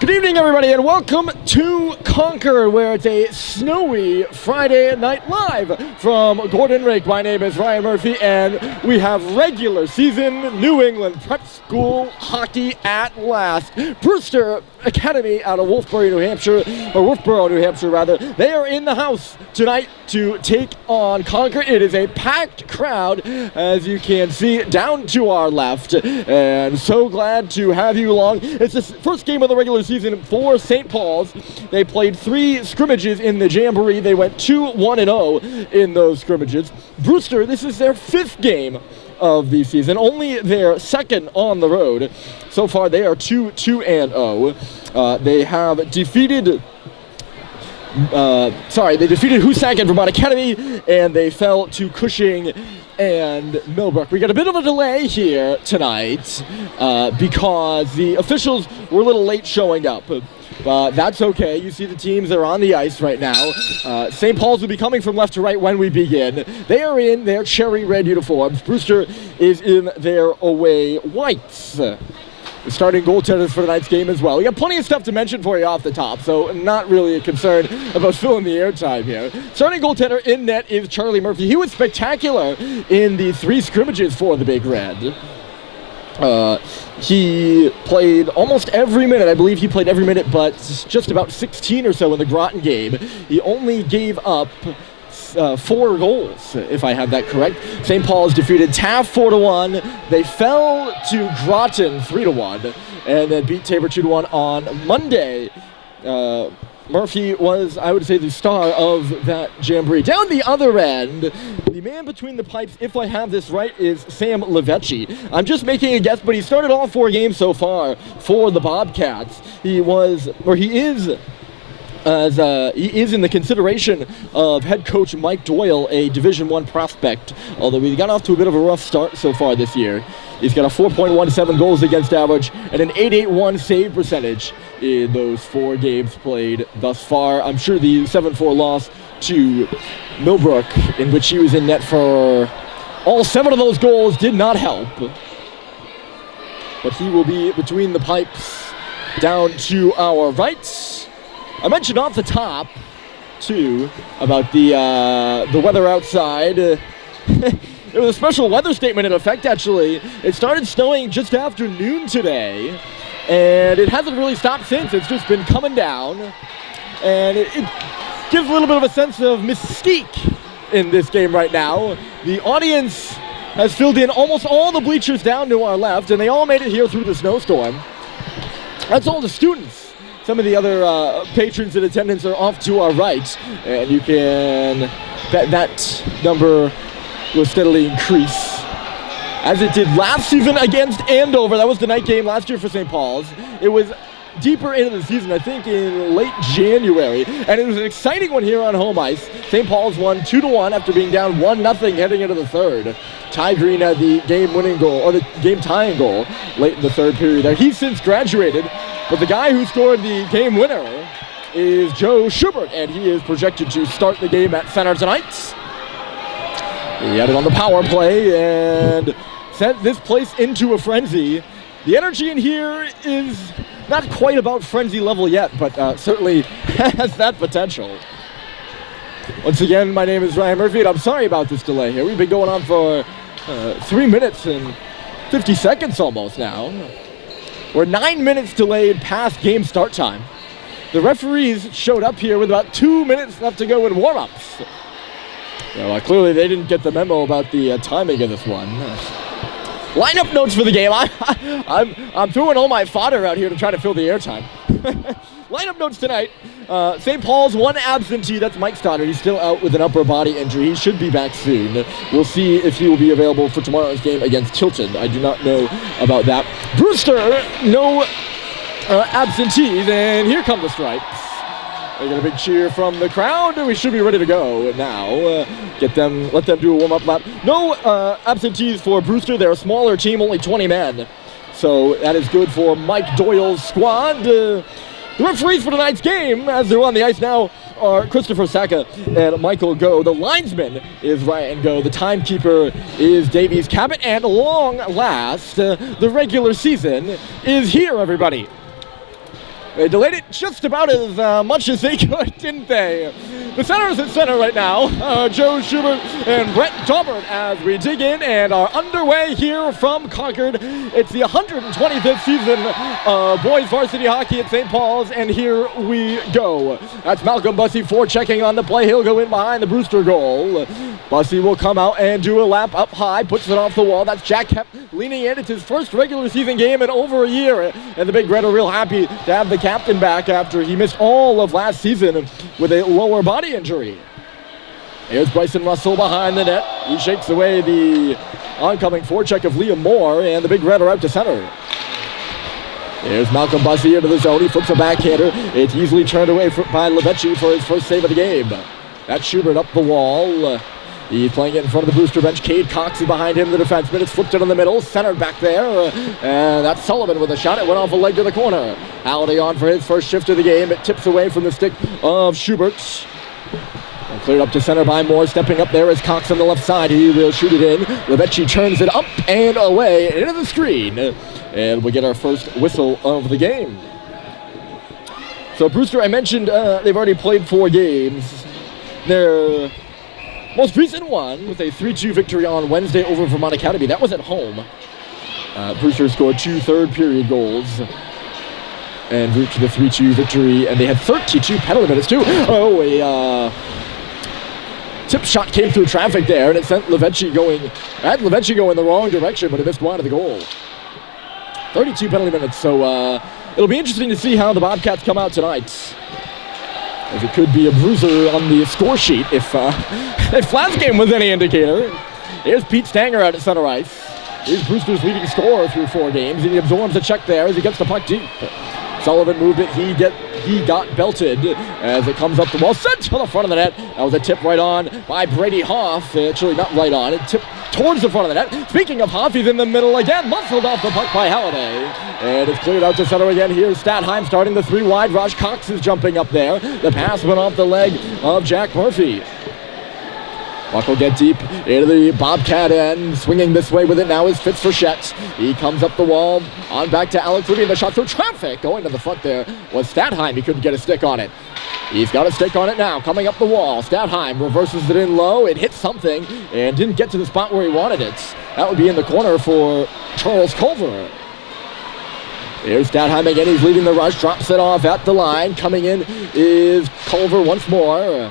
Good evening, everybody, and welcome to Concord, where it's a snowy Friday night live from Gordon Rink. My name is Ryan Murphy, and we have regular season New England Prep School hockey at last. Brewster Academy out of Wolfboro, New Hampshire, rather. They are in the house tonight to take on Concord. It is a packed crowd, as you can see, down to our left, and so glad to have you along. It's the first game of the regular season for St. Paul's. They played 3 scrimmages in the Jamboree. They went 2-1-0 in those scrimmages. Brewster, this is their 5th game of the season, only their 2nd on the road. So far, they are 2-2-0. They have defeated they defeated Hoosac and Vermont Academy, and they fell to Cushing and Millbrook. We got a bit of a delay here tonight because the officials were a little late showing up. But that's okay. You see the teams are on the ice right now. St. Paul's will be coming from left to right when we begin. They are in their cherry red uniforms. Brewster is in their away whites. The starting goaltenders for tonight's game as well. We got plenty of stuff to mention for you off the top, so not really a concern about filling the airtime here. Starting goaltender in net is Charlie Murphy. He was spectacular in the 3 scrimmages for the Big Red. He played almost every minute. I believe he played every minute, but just about 16 or so in the Groton game. He only gave up 4 goals, if I have that correct. St. Paul's defeated Taft 4-1. They fell to Groton 3-1, and then beat Tabor 2-1 on Monday. Murphy was, I would say, the star of that jamboree. Down the other end, the man between the pipes, if I have this right, is Sam Levecchi. I'm just making a guess, but he started all 4 games so far for the Bobcats. He is in the consideration of head coach Mike Doyle, a Division I prospect, although he got off to a bit of a rough start so far this year. He's got a 4.17 goals against average and an .881 save percentage in those 4 games played thus far. I'm sure the 7-4 loss to Millbrook, in which he was in net for all 7 of those goals, did not help. But he will be between the pipes down to our right. I mentioned off the top, too, about the weather outside. There was a special weather statement in effect, actually. It started snowing just after noon today, and it hasn't really stopped since. It's just been coming down, and it gives a little bit of a sense of mystique in this game right now. The audience has filled in almost all the bleachers down to our left, and they all made it here through the snowstorm. That's all the students. Some of the other patrons in attendance are off to our right, and you can bet that number will steadily increase, as it did last season against Andover. That was the night game last year for St. Paul's. It was deeper into the season, I think in late January, and it was an exciting one here on home ice. St. Paul's won 2-1 after being down 1-0 heading into the third. Ty Green had the game-winning goal, or the game-tying goal, late in the third period there. He's since graduated, but the guy who scored the game winner is Joe Schubert, and he is projected to start the game at center tonight. He had it on the power play and sent this place into a frenzy. The energy in here is not quite about frenzy level yet, but certainly has that potential. Once again, my name is Ryan Murphy, and I'm sorry about this delay here. We've been going on for 3 minutes and 50 seconds almost now. We're 9 minutes delayed past game start time. The referees showed up here with about 2 minutes left to go in warm-ups. Well, clearly they didn't get the memo about the timing of this one. Lineup notes for the game. I'm throwing all my fodder out here to try to fill the airtime. Lineup notes tonight. St. Paul's 1 absentee. That's Mike Stoddard. He's still out with an upper body injury. He should be back soon. We'll see if he will be available for tomorrow's game against Tilton. I do not know about that. Brewster, no absentees, and here come the stripes. They get a big cheer from the crowd. We should be ready to go now. Let them do a warm-up lap. No absentees for Brewster. They're a smaller team, only 20 men. So that is good for Mike Doyle's squad. The referees for tonight's game, as they're on the ice now, are Christopher Sacca and Michael Go. The linesman is Ryan Go. The timekeeper is Davies Cabot. And long last, the regular season is here, everybody. They delayed it just about as much as they could, didn't they? The centers at center right now, Joe Schubert and Brett Daubert, as we dig in and are underway here from Concord. It's the 125th season of boys varsity hockey at St. Paul's, and here we go. That's Malcolm Bussey forechecking on the play. He'll go in behind the Brewster goal. Bussey will come out and do a lap up high, puts it off the wall. That's Jack Hepp leaning in. It's his first regular season game in over a year, and the Big Red are real happy to have the captain back after he missed all of last season with a lower body injury. Here's Bryson Russell behind the net. He shakes away the oncoming forecheck of Liam Moore, and the Big Red are out to center. Here's Malcolm Bussey into the zone. He flips a backhander. It's easily turned away by Levecchi for his first save of the game. That's Schubert up the wall. He's playing it in front of the Brewster bench. Cade Cox is behind him, the defenseman. It's flipped it in the middle, centered back there. And that's Sullivan with a shot. It went off a leg to the corner. Halliday on for his first shift of the game. It tips away from the stick of Schubert. And cleared up to center by Moore. Stepping up there is Cox on the left side. He will shoot it in. Levecchi turns it up and away into the screen. And we get our first whistle of the game. So Brewster, I mentioned they've already played 4 games. Their most recent one with a 3-2 victory on Wednesday over Vermont Academy. That was at home. Brewster scored 2 third-period goals and reached the 3-2 victory, and they had 32 penalty minutes too. Oh, a tip shot came through traffic there, and it sent Levecchi going in the wrong direction, but it missed wide of the goal. 32 penalty minutes, so it'll be interesting to see how the Bobcats come out tonight. As it could be a bruiser on the score sheet if last game was any indicator. Here's Pete Stanger out at center ice. Here's Brewster's leading scorer through 4 games, and he absorbs a check there as he gets the puck deep. Sullivan moved it. He got belted as it comes up the wall, sent to the front of the net. That was a tip right on by Brady Hoff. Actually, not right on. It tipped towards the front of the net. Speaking of Hoff, he's in the middle again. Muscled off the puck by Halliday. And it's cleared out to center again. Here's Statheim starting the 3-wide rush. Cox is jumping up there. The pass went off the leg of Jack Murphy. Puck will get deep into the Bobcat end. Swinging this way with it now is Fitz Frechette. He comes up the wall. On back to Alex Libby. The shot through traffic. Going to the front there was Statheim. He couldn't get a stick on it. He's got a stick on it now. Coming up the wall. Statheim reverses it in low. It hit something and didn't get to the spot where he wanted it. That would be in the corner for Charles Culver. Here's Statheim again. He's leading the rush. Drops it off at the line. Coming in is Culver once more.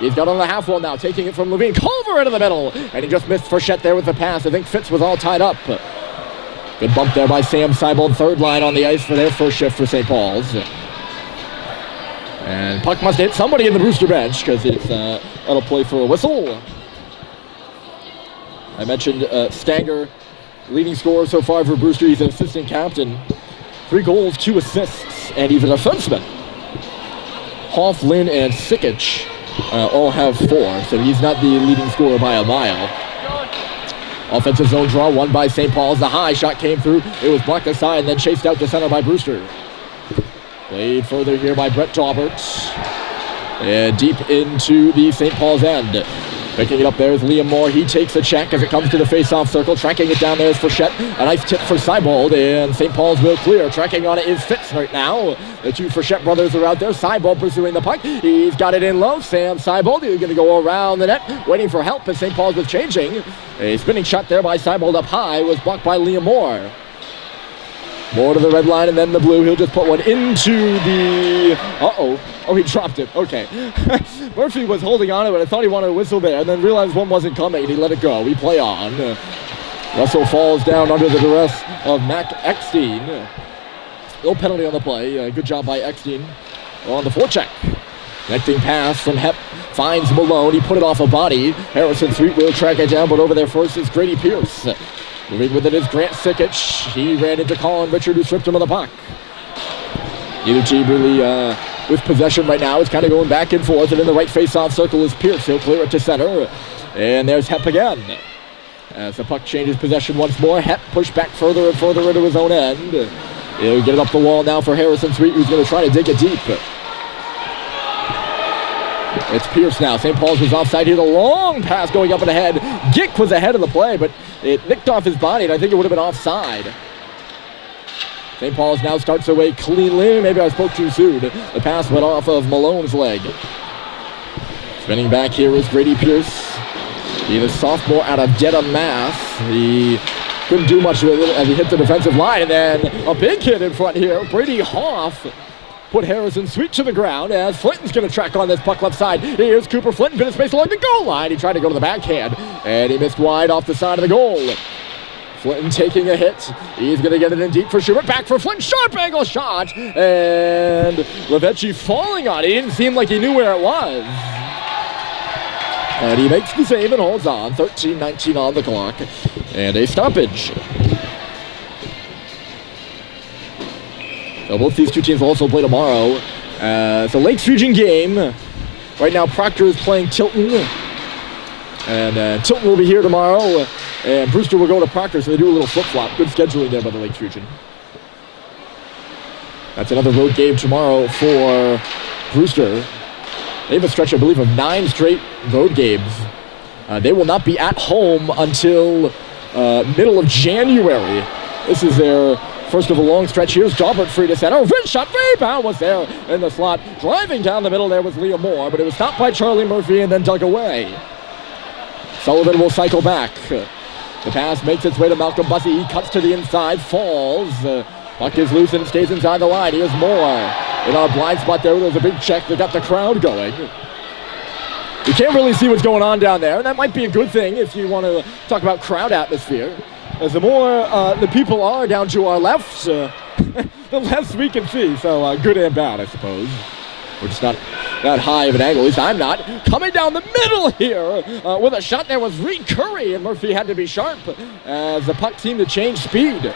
He's got on the half wall now, taking it from Levine. Culver into the middle, and he just missed Frechette there with the pass. I think Fitz was all tied up. Good bump there by Sam Seibold, third line on the ice for their first shift for St. Paul's. And puck must hit somebody in the Brewster bench because it'll play for a whistle. I mentioned Stanger, leading scorer so far for Brewster. He's an assistant captain. 3 goals, 2 assists, and he's a defenseman. Hoff, Lynn, and Sikic all have 4, so he's not the leading scorer by a mile. Offensive zone draw, won by St. Paul's. The high shot came through. It was blocked aside and then chased out to center by Brewster. Played further here by Brett Daubert. And deep into the St. Paul's end. Picking it up there is Liam Moore. He takes a check as it comes to the face-off circle. Tracking it down there is Frechette. A nice tip for Seibold, and St. Paul's will clear. Tracking on it is Fitz right now. The 2 Frechette brothers are out there. Seibold pursuing the puck. He's got it in low. Sam Seibold is going to go around the net, waiting for help as St. Paul's was changing. A spinning shot there by Seibold up high was blocked by Liam Moore. More to the red line and then the blue. He'll just put one into the... Oh, he dropped it. Okay. Murphy was holding on to it. I thought he wanted a whistle there and then realized one wasn't coming and he let it go. We play on. Russell falls down under the duress of Mac Eckstein. No penalty on the play. Good job by Eckstein on the forecheck. Connecting pass from Hepp finds Malone. He put it off a body. Harrison Sweet will track it down, but over there first is Grady Pierce. Moving with it is Grant Sikic. He ran into Colin Richard, who stripped him of the puck. Neither team really with possession right now. It's kind of going back and forth, and in the right face-off circle is Pierce. He'll clear it to center, and there's Hepp again. As the puck changes possession once more, Hepp pushed back further and further into his own end. He'll get it up the wall now for Harrison Sweet, who's going to try to dig it deep. It's Pierce now. St. Paul's was offside here. The long pass going up and ahead. Gick was ahead of the play, but it nicked off his body, and I think it would have been offside. St. Paul's now starts away cleanly. Maybe I spoke too soon. The pass went off of Malone's leg. Spinning back here is Grady Pierce. He's a sophomore out of Dedham, Mass. He couldn't do much with it as he hit the defensive line. And then a big hit in front here. Brady Hoff put Harrison Sweet to the ground as Flinton's going to track on this puck left side. Here's Cooper Flinton, bit of space along the goal line. He tried to go to the backhand, and he missed wide off the side of the goal. Flinton taking a hit. He's going to get it in deep for Schubert. Back for Flinton. Sharp angle shot. And Levechi falling on it. He didn't seem like he knew where it was. And he makes the save and holds on. 13-19 on the clock. And a stoppage. So both these two teams will also play tomorrow. It's a Lakes Region game. Right now Proctor is playing Tilton. And Tilton will be here tomorrow. And Brewster will go to Proctor, so they do a little flip-flop. Good scheduling there by the Lakes Region. That's another road game tomorrow for Brewster. They have a stretch, I believe, of 9 straight road games. They will not be at home until middle of January. This is their first of a long stretch. Here's Daubert free to center. Wrist shot, rebound was there in the slot. Driving down the middle there was Liam Moore, but it was stopped by Charlie Murphy and then dug away. Sullivan will cycle back. The pass makes its way to Malcolm Bussey. He cuts to the inside, falls. Puck is loose and stays inside the line. Here's Moore. In our blind spot there, there's a big check that got the crowd going. You can't really see what's going on down there, and that might be a good thing if you want to talk about crowd atmosphere. As the more the people are down to our left, the less we can see. So good and bad, I suppose. We're just not that high of an angle. At least I'm not. Coming down the middle here with a shot there was Rink Curry, and Murphy had to be sharp as the puck seemed to change speed.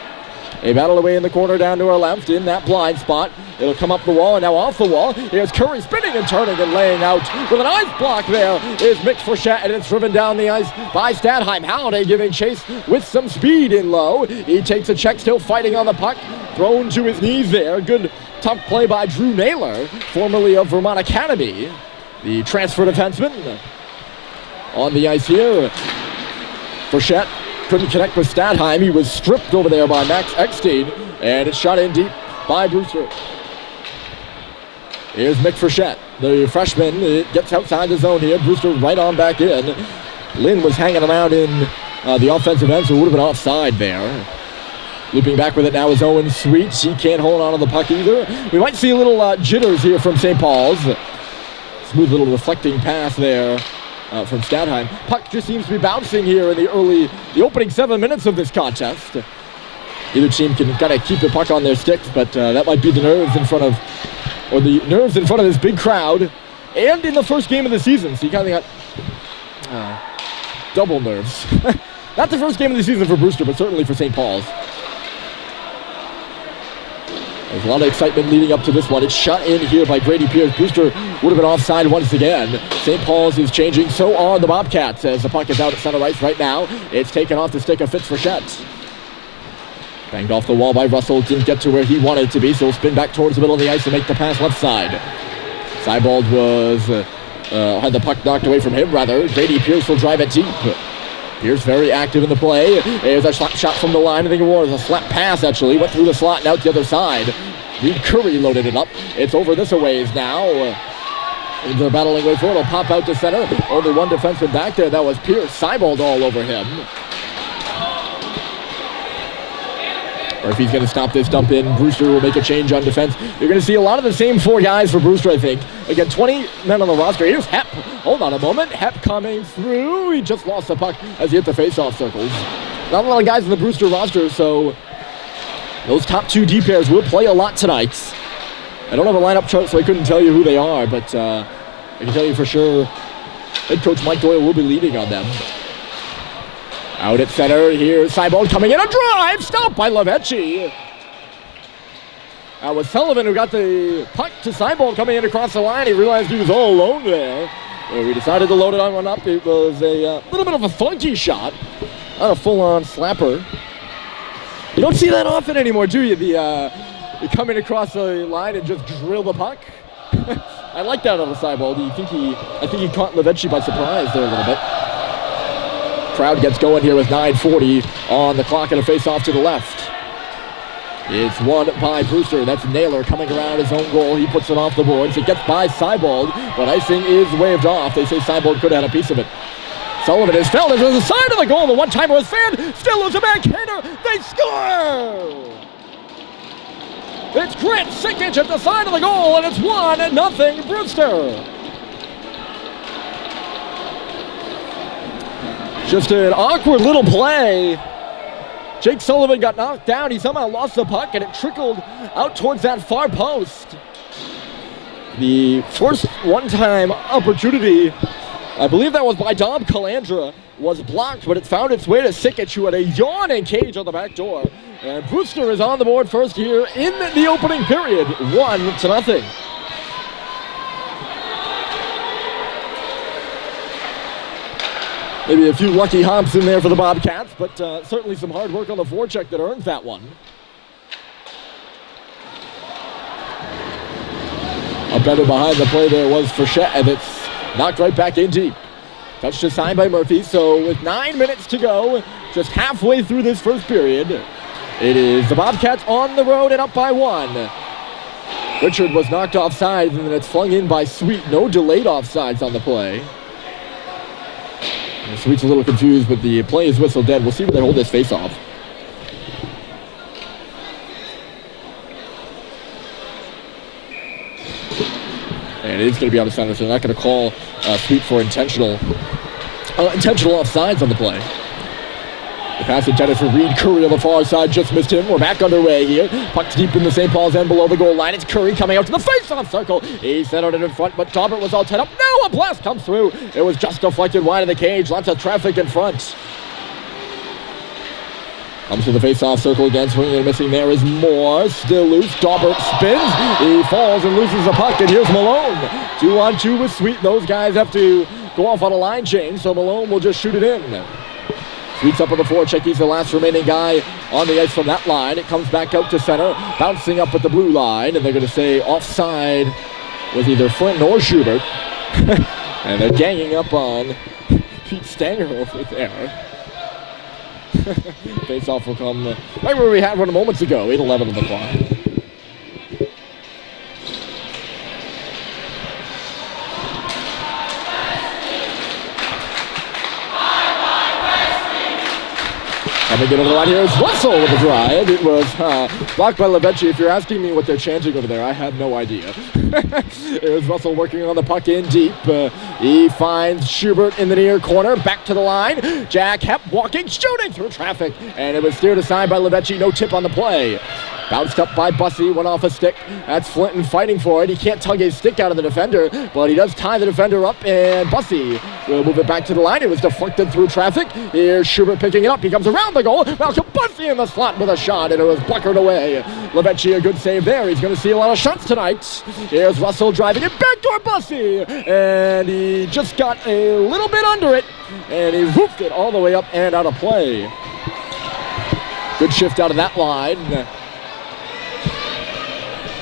A battle away in the corner down to our left in that blind spot. It'll come up the wall and now off the wall. Here's Curry spinning and turning and laying out with an ice block there is Mick Frechette, and it's driven down the ice by Stadheim. Halliday giving chase with some speed in low. He takes a check, still fighting on the puck. Thrown to his knees there. Good tough play by Drew Naylor, formerly of Vermont Academy. The transfer defenseman on the ice here. Frechette couldn't connect with Stadheim. He was stripped over there by Max Eckstein, and it's shot in deep by Brewster. Here's Mick Frechette, the freshman. It gets outside the zone here. Brewster right on back in. Lynn was hanging around in the offensive end, so it would have been offside there. Looping back with it now is Owen Sweet. He can't hold on to the puck either. We might see a little jitters here from St. Paul's. Smooth little deflecting pass there from Stadheim. Puck just seems to be bouncing here in the opening 7 minutes of this contest. Either team can kind of keep the puck on their sticks, but that might be the nerves in front of this big crowd, and in the first game of the season, so you kind of got double nerves. Not the first game of the season for Brewster, but certainly for St. Paul's. There's a lot of excitement leading up to this one. It's shot in here by Grady Pierce. Brewster would have been offside once again. St. Paul's is changing. So are the Bobcats as the puck is out at center ice right now. It's taken off the stick of Fitz Frechette. Banged off the wall by Russell. Didn't get to where he wanted to be, so he'll spin back towards the middle of the ice and make the pass left side. Seibold had the puck knocked away from him, rather. Grady Pierce will drive it deep. Pierce very active in the play. There's a slap shot from the line. I think it was a slap pass, actually. Went through the slot and out the other side. Reed Curry loaded it up. It's over this a ways now. They're battling way forward. It'll pop out to center. Only one defenseman back there. That was Pierce. Seibold all over him. Or if he's going to stop this dump in, Brewster will make a change on defense. You're going to see a lot of the same 4 guys for Brewster, I think. Again, 20 men on the roster. Here's Hepp. Hold on a moment. Hepp coming through. He just lost the puck as he hit the face-off circles. Not a lot of guys in the Brewster roster, so those top 2 D pairs will play a lot tonight. I don't have a lineup chart, so I couldn't tell you who they are, but I can tell you for sure head coach Mike Doyle will be leading on them. Out at center, here's Seibold coming in, a drive, stopped by Levechi. That was Sullivan who got the puck to Seibold coming in across the line. He realized he was all alone there. So we decided to load it on one up. It was a little bit of a funky shot, not a full-on slapper. You don't see that often anymore, do you? The coming across the line and just drill the puck. I like that on the Seibold. I think he caught Levechi by surprise there a little bit. Crowd gets going here with 9:40 on the clock and a face-off to the left. It's won by Brewster. That's Naylor coming around his own goal. He puts it off the boards. It gets by Seibold, but icing is waved off. They say Seibold could have had a piece of it. Sullivan is felled into the side of the goal. The one-timer was fanned. Still is a backhander. They score! It's Grant Sikic at the side of the goal, and it's 1-0 Brewster. Just an awkward little play. Jake Sullivan got knocked down. He somehow lost the puck, and it trickled out towards that far post. The first one-time opportunity, I believe that was by Dom Calandra, was blocked, but it found its way to Sikic, who had a yawning cage on the back door. And Brewster is on the board first here in the opening period, 1-0. Maybe a few lucky hops in there for the Bobcats, but certainly some hard work on the forecheck that earns that one. A better behind the play there was Frechette, and it's knocked right back in deep. Touched aside by Murphy, so with 9 minutes to go, just halfway through this first period, it is the Bobcats on the road and up by 1. Richard was knocked offside, and then it's flung in by Sweet. No delayed offsides on the play. And Sweet's a little confused, but the play is whistled dead. We'll see where they hold this face-off. And it is going to be on the center, so they're not going to call Sweet for intentional offsides on the play. The pass intended for Reed. Curry on the far side just missed him. We're back underway here. Puck's deep in the St. Paul's end below the goal line. It's Curry coming out to the face-off circle. He centered it in front, but Daubert was all tied up. Now a blast comes through. It was just deflected wide of the cage. Lots of traffic in front. Comes to the face-off circle again. Swinging and missing there is Moore. Still loose. Daubert spins. He falls and loses the puck. And here's Malone. 2-on-2 with Sweet. Those guys have to go off on a line change, so Malone will just shoot it in. Sweet's up on the forecheck. He's the last remaining guy on the ice from that line. It comes back out to center, bouncing up at the blue line, and they're going to say offside was either Flynn or Schubert. And they're ganging up on Pete Stanger over there. Face-off will come right where we had one moments ago, 8:11 on the clock. Coming in over the line here is Russell with the drive. It was blocked by Levechi. If you're asking me what they're chanting over there, I have no idea. It was Russell working on the puck in deep. He finds Schubert in the near corner. Back to the line. Jack Hepp walking, shooting through traffic. And it was steered aside by Levechi. No tip on the play. Bounced up by Bussey, went off a stick. That's Flinton fighting for it. He can't tug his stick out of the defender, but he does tie the defender up, and Bussey will move it back to the line. It was deflected through traffic. Here's Schubert picking it up. He comes around the goal. Malcolm Bussey in the slot with a shot, and it was buckered away. Levechi, a good save there. He's going to see a lot of shots tonight. Here's Russell driving it. Backdoor Bussey, and he just got a little bit under it, and he whooped it all the way up and out of play. Good shift out of that line.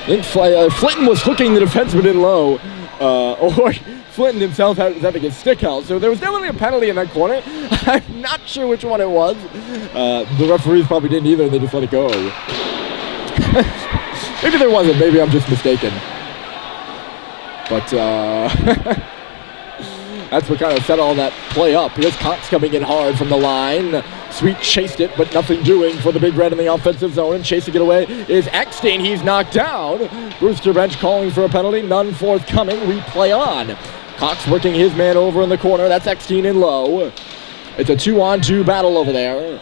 I think Flinton was hooking the defenseman in low, or Flinton himself was having his stick held. So there was definitely a penalty in that corner. I'm not sure which one it was. The referees probably didn't either, and they just let it go. Maybe there wasn't. Maybe I'm just mistaken. But that's what kind of set all that play up. Here's Cox coming in hard from the line. Sweet chased it, but nothing doing for the Big Red in the offensive zone. And chasing it away is Eckstein. He's knocked down. Brewster bench calling for a penalty. None forthcoming. We play on. Cox working his man over in the corner. That's Eckstein in low. It's a 2-on-2 battle over there.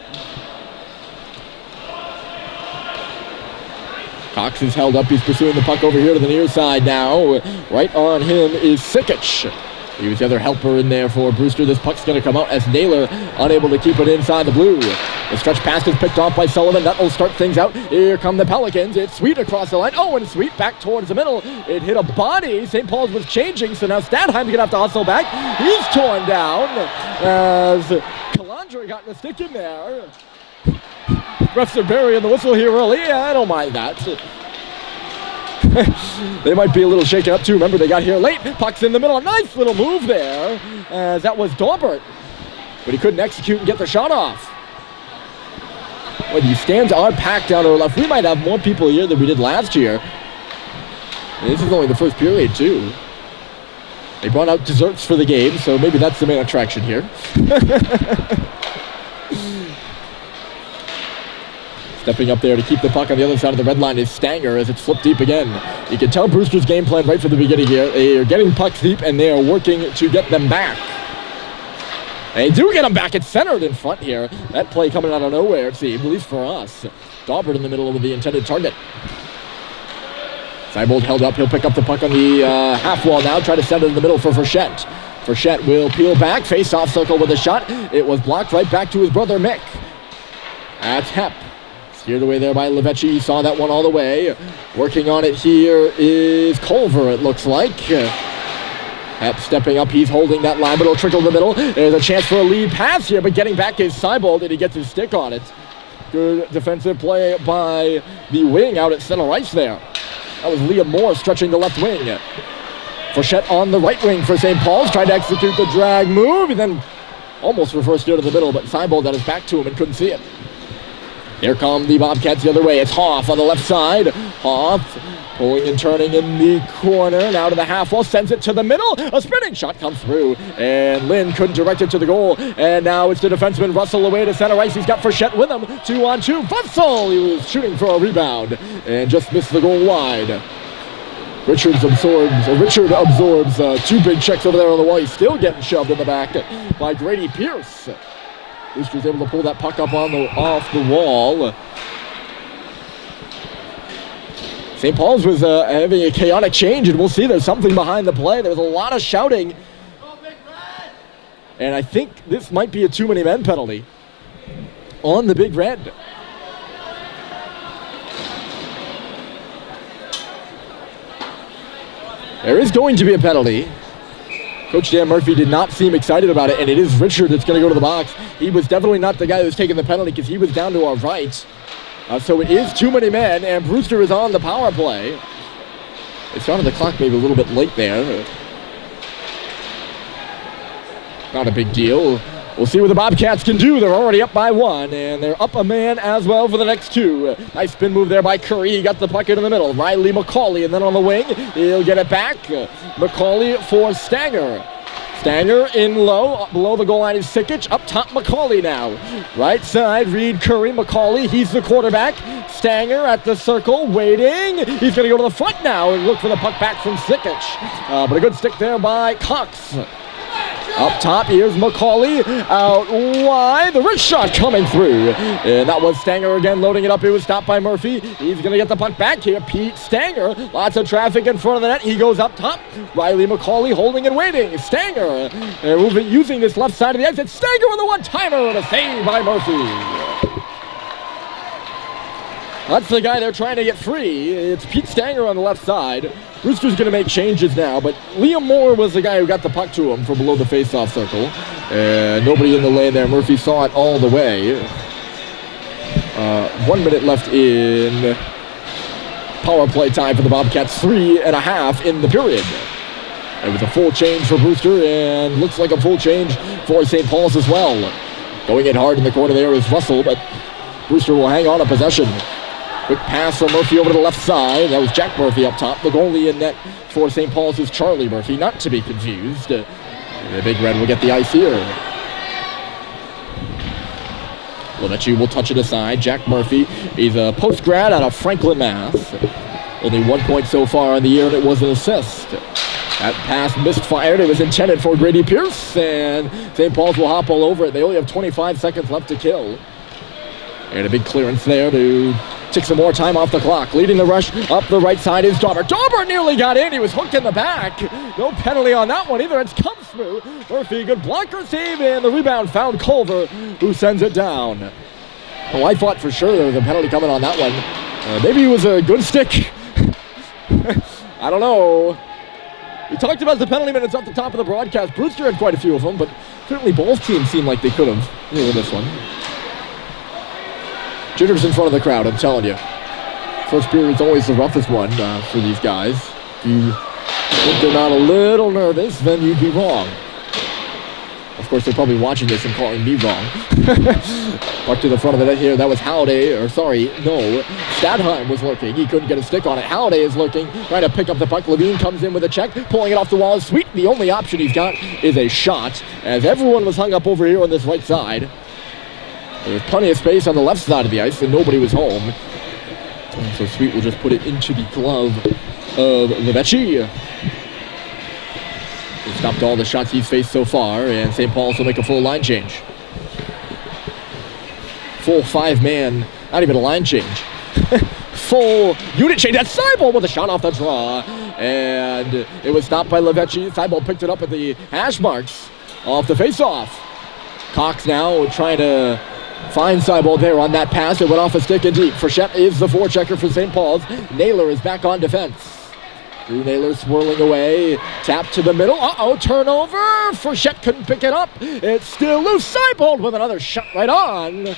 Cox is held up. He's pursuing the puck over here to the near side now. Right on him is Sikic. He was the other helper in there for Brewster. This puck's going to come out as Naylor unable to keep it inside the blue. The stretch pass is picked off by Sullivan. That will start things out. Here come the Pelicans. It's Sweet across the line. Oh, and Sweet back towards the middle. It hit a body. St. Paul's was changing, so now Stadheim's going to have to hustle back. He's torn down as Calandra got the stick in there. Refs are burying the whistle here early. Yeah, I don't mind that. They might be a little shaken up too. Remember, they got here late. Puck's in the middle. A nice little move there. As that was Daubert. But he couldn't execute and get the shot off. Well, these stands are packed down to our left. We might have more people here than we did last year. And this is only the first period, too. They brought out desserts for the game, so maybe that's the main attraction here. Stepping up there to keep the puck on the other side of the red line is Stanger as it's flipped deep again. You can tell Brewster's game plan right from the beginning here. They are getting pucks deep, and they are working to get them back. They do get them back. It's centered in front here. That play coming out of nowhere, it seems, at least for us. Daubert in the middle of the intended target. Seibold held up. He'll pick up the puck on the half wall now. Try to send it in the middle for Frechette. Frechette will peel back. Face-off circle with a shot. It was blocked right back to his brother Mick. That's Hep. Steered away there by Levecchi. He saw that one all the way. Working on it here is Culver, it looks like. Hep stepping up. He's holding that line, but it'll trickle in the middle. There's a chance for a lead pass here, but getting back is Seibold, and he gets his stick on it. Good defensive play by the wing out at center ice there. That was Liam Moore stretching the left wing. Frechette on the right wing for St. Paul's. Tried to execute the drag move, and then almost reversed it to the middle, but Seibold got his back to him and couldn't see it. Here come the Bobcats the other way. It's Hoff on the left side. Hoff pulling and turning in the corner. Now to the half wall. Sends it to the middle. A spinning shot comes through. And Lynn couldn't direct it to the goal. And now it's the defenseman Russell away to center ice. He's got Frechette with him. 2-on-2. Futsal! He was shooting for a rebound. And just missed the goal wide. Richard absorbs 2 big checks over there on the wall. He's still getting shoved in the back by Grady Pierce. Brewster's able to pull that puck up off the wall. St. Paul's was having a chaotic change, and we'll see there's something behind the play. There was a lot of shouting. And I think this might be a too many men penalty on the Big Red. There is going to be a penalty. Coach Dan Murphy did not seem excited about it, and it is Richard that's going to go to the box. He was definitely not the guy who's taking the penalty because he was down to our right. So it is too many men, and Brewster is on the power play. They started the clock maybe a little bit late there. Not a big deal. We'll see what the Bobcats can do. They're already up by 1, and they're up a man as well for the next 2. Nice spin move there by Curry. He got the puck in the middle. Riley McCauley, and then on the wing, he'll get it back. McCauley for Stanger. Stanger in low. Below the goal line is Sikic. Up top, McCauley now. Right side, Reed, Curry, McCauley. He's the quarterback. Stanger at the circle, waiting. He's going to go to the front now and look for the puck back from Sikic. But a good stick there by Cox. Up top, here's McCauley, out wide, the wrist shot coming through. And that was Stanger again loading it up. It was stopped by Murphy. He's going to get the puck back here. Pete Stanger, lots of traffic in front of the net. He goes up top. Riley McCauley holding and waiting. Stanger using this left side of the exit. Stanger with a one-timer and a save by Murphy. That's the guy they're trying to get free. It's Pete Stanger on the left side. Brewster's going to make changes now, but Liam Moore was the guy who got the puck to him from below the face-off circle. Nobody in the lane there. Murphy saw it all the way. 1 minute left in power play time for the Bobcats. 3.5 in the period. It was a full change for Brewster, and looks like a full change for St. Paul's as well. Going in hard in the corner there is Russell, but Brewster will hang on to possession. Quick pass from Murphy over to the left side. That was Jack Murphy up top. The goalie in net for St. Paul's is Charlie Murphy, not to be confused. The Big Red will get the ice here. Levecchi will touch it aside. Jack Murphy, he's a post-grad out of Franklin, Mass. Only 1 point so far in the year, and it was an assist. That pass misfired. It was intended for Grady Pierce, and St. Paul's will hop all over it. They only have 25 seconds left to kill. And a big clearance there to take some more time off the clock. Leading the rush up the right side is Daubert. Daubert nearly got in. He was hooked in the back. No penalty on that one either. It's come through. Murphy, good blocker save, and the rebound found Culver, who sends it down. Oh, I thought for sure there was a penalty coming on that one. Maybe it was a good stick. I don't know. We talked about the penalty minutes off the top of the broadcast. Brewster had quite a few of them, but certainly both teams seemed like they could have in this one. Jitters in front of the crowd, I'm telling you. First period's always the roughest one for these guys. If you think they're not a little nervous, then you'd be wrong. Of course, they're probably watching this and calling me wrong. Back to the front of the net here. That was Stadheim was looking. He couldn't get a stick on it. Halliday is looking, trying to pick up the puck. Levine comes in with a check, pulling it off the wall. Sweet. The only option he's got is a shot, as everyone was hung up over here on this right side. There's plenty of space on the left side of the ice, and nobody was home. So Sweet will just put it into the glove of Levecchi. He stopped all the shots he's faced so far, and St. Paul's will make a full line change. Full 5-man, not even a line change. Full unit change. That's Seibel with a shot off the draw. And it was stopped by Levecchi. Seibel picked it up at the hash marks off the face-off. Cox now trying to find Seibel there on that pass. It went off a stick and deep. Frechette is the forechecker for St. Paul's. Naylor is back on defense. Drew Naylor swirling away. Tap to the middle. Turnover. Frechette couldn't pick it up. It's still loose. Seibel with another shot right on.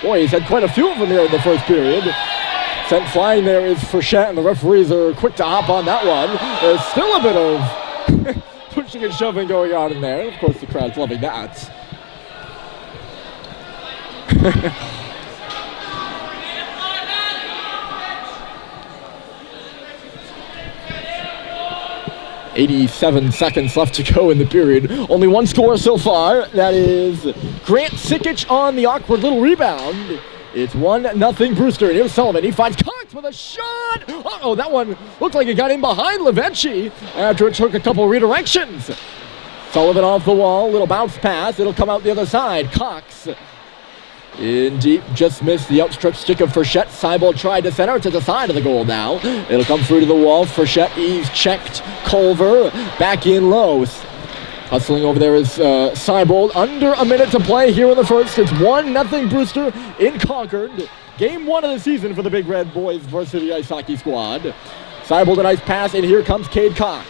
Boy, he's had quite a few of them here in the first period. Sent flying there is Frechette, and the referees are quick to hop on that one. There's still a bit of pushing and shoving going on in there. Of course, the crowd's loving that. 87 seconds left to go in the period. Only one score so far. That is Grant Sikic on the awkward little rebound. It's 1-0 Brewster. And here's Sullivan. He finds Cox with a shot. That one looked like it got in behind Levecchi after it took a couple redirections. Sullivan off the wall. Little bounce pass. It'll come out the other side. Cox in deep, just missed the outstretched stick of Frechette. Seibel tried to center to the side of the goal now. It'll come through to the wall. Frechette, he's checked. Culver back in low. Hustling over there is Seibel. Under a minute to play here in the first. It's 1-0 Brewster in Concord. Game 1 of the season for the Big Red Boys varsity ice hockey squad. Seibel, a nice pass, and here comes Cade Cox.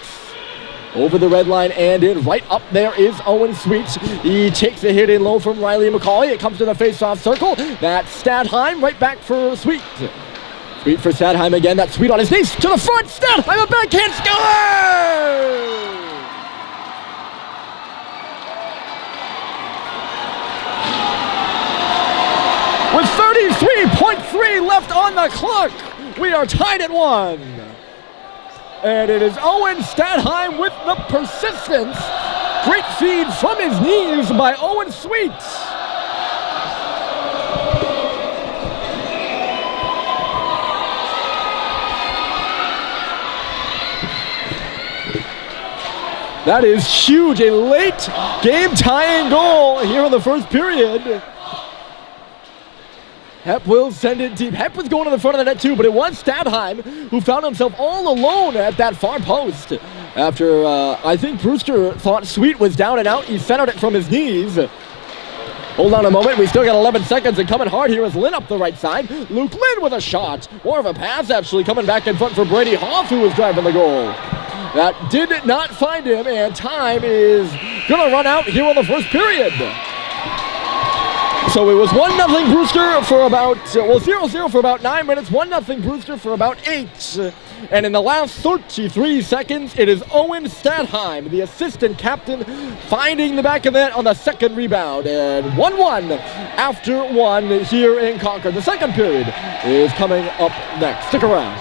Over the red line and in. Right up there is Owen Sweet. He takes a hit in low from Riley McCauley. It comes to the face-off circle. That's Stadheim right back for Sweet. Sweet for Stadheim again. That's Sweet on his knees to the front. Stadheim a backhand score! With 33.3 left on the clock, we are tied at 1. And it is Owen Stadheim with the persistence. Great feed from his knees by Owen Sweet. That is huge. A late game-tying goal here in the first period. Hep will send it deep. Hep was going to the front of the net too, but it was Stadheim who found himself all alone at that far post. After, I think Brewster thought Sweet was down and out. He centered it from his knees. Hold on a moment. We still got 11 seconds, and coming hard here is Lynn up the right side. Luke Lynn with a shot. More of a pass, actually, coming back in front for Brady Hoff, who was driving the goal. That did not find him, and time is going to run out here in the first period. So it was 1-0 Brewster for about, 0-0 for about 9 minutes, 1-0 Brewster for about 8. And in the last 33 seconds, it is Owen Stadheim, the assistant captain, finding the back of the net on the second rebound. And 1-1 after 1 here in Concord. The second period is coming up next. Stick around.